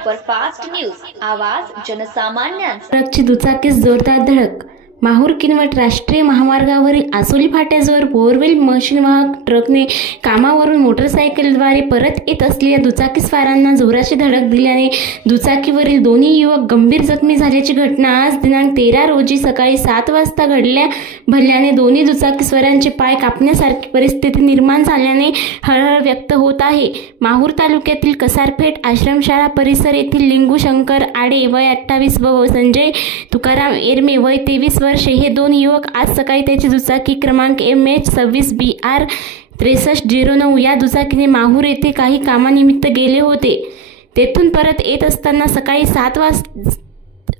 Superfast news, आवाज जनसामान्यांचा। ट्रकची दुचाकीस जोरदार धडक। माहूर किनवट राष्ट्रीय महामार्गावरील आसोली फाट्याजवळ बोअरवेल मशीन वाहक ट्रकने कामावरून मोटरसायकलद्वारे परत येत असलेल्या दुचाकीस्वारांना जोराची धडक दिल्याने दुचाकीवरील दोन्ही युवक गंभीर जखमी झाल्याची घटना आज दिनांक 13 रोजी सकाळी 7 वाजता घडल्याने दोन्ही दुचाकीस्वारांचे पाय कापण्यासारखी परिस्थिती निर्माण झाल्याने हळहळ व्यक्त होत आहे। माहूर तालुक्यातील कसारपेठ आश्रमशाळा परिसर येथील लिंगू शंकर आडे वय 28 व संजय तुकाराम एरमे वय 23 वर्षे हे दोन युवक आज सकाळी त्याची दुचाकी क्रमांक MH26BR 6309 या दुचाकीने माहूर येथे काही कामानिमित्त गेले होते। तेथून परत येत असताना सकाळी 7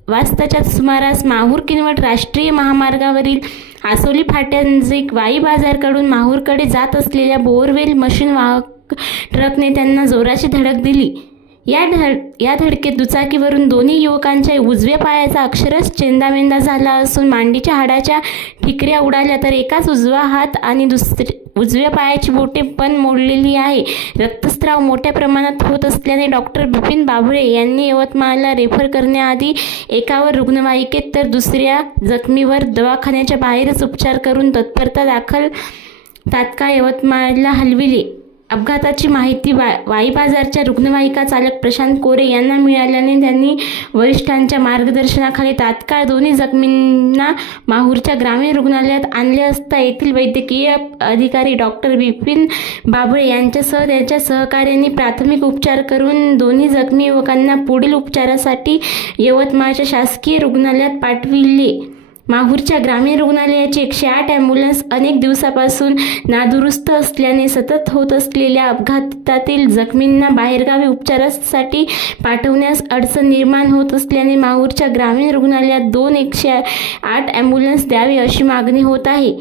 वाजताच्या सुमारास माहूर किनवट राष्ट्रीय महामार्गावरील आसोली फाट्यानजीक वाई बाजारकडून माहूरकडे जात असलेल्या बोअरवेल मशीन वाहक ट्रकने त्यांना जोराची धडक दिली। या धडकेत दुचाकीवरून दोन्ही युवकांच्या उजव्या पायाचा अक्षरशः चेंदामेंदा झाला असून मांडीच्या हाडाच्या ठिकऱ्या उडाल्या, तर एकाच उजवा हात आणि उजव्या पायाची बोटे पण मोडलेली आहे। रक्तस्राव मोठ्या प्रमाणात होत असल्याने डॉक्टर बिपिन बाभळे यांनी यवतमाळला रेफर करण्याआधी एकावर रुग्णवाहिकेत तर दुसऱ्या जखमीवर दवाखान्याच्या बाहेरच उपचार करून तात्काळ यवतमाळला हलविले। अपघाताची माहिती वाई बाजारच्या रुग्णवाहिका चालक प्रशांत कोरे यांना मिळाल्याने त्यांनी वरिष्ठांच्या मार्गदर्शनाखाली तात्काळ दोन्ही जखमींना माहूरच्या ग्रामीण रुग्णालयात आणले असता येथील वैद्यकीय अधिकारी डॉक्टर बिपिन बाभळे यांच्यासह त्यांच्या सहकाऱ्यांनी प्राथमिक उपचार करून दोन्ही जखमी युवकांना पुढील उपचारासाठी यवतमाळच्या शासकीय रुग्णालयात पाठविले। माहूरच्या ग्रामीण रुग्णालयाची 108 ॲम्ब्युलन्स अनेक दिवसापासून नादुरुस्त असल्याने सतत होत असलेल्या अपघातातील जखमींना बाहेरगावी उपचारासाठी पाठवण्यास अडचण निर्माण होत असल्याने माहूरच्या ग्रामीण रुग्णालयात 2 108 ॲम्ब्युलन्स द्यावी अशी मागणी होत आहे।